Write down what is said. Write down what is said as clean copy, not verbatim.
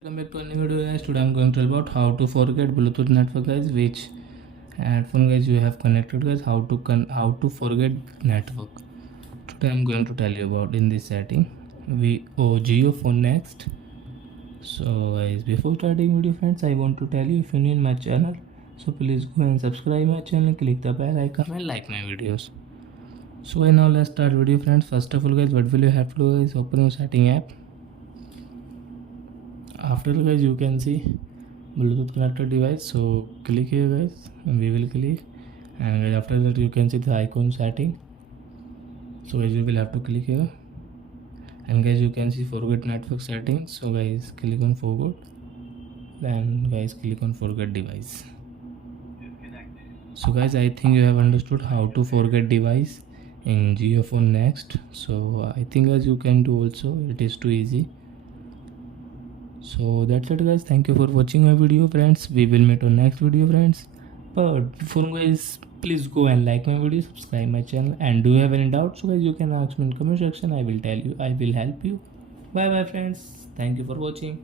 Welcome back to a new video guys. Today I'm going to tell about how to forget Bluetooth network guys, which headphone guys you have connected guys, how to forget network. Today I'm going to tell you about in this setting. Geo phone next. So guys, before starting video friends, I want to tell you, if you're new in my channel, so please go and subscribe my channel, click the bell icon and like my videos. So now let's start video friends. First of all guys, what will you have to do is open your setting app. After guys, you can see Bluetooth connected device, so click here guys, and we will click, and guys, after that you can see the icon setting. So guys, you will have to click here, and guys you can see forget network settings. So guys, click on forget, then guys click on forget device. So guys, I think you have understood how to forget device in Geo phone next. So I think guys you can do also, it is too easy. So that's it guys, thank you for watching my video friends. We will meet on next video friends, but before guys, please go and like my video, subscribe my channel, and do you have any doubts, so guys you can ask me in comment section. I will tell you, I will help you. Bye bye friends, thank you for watching.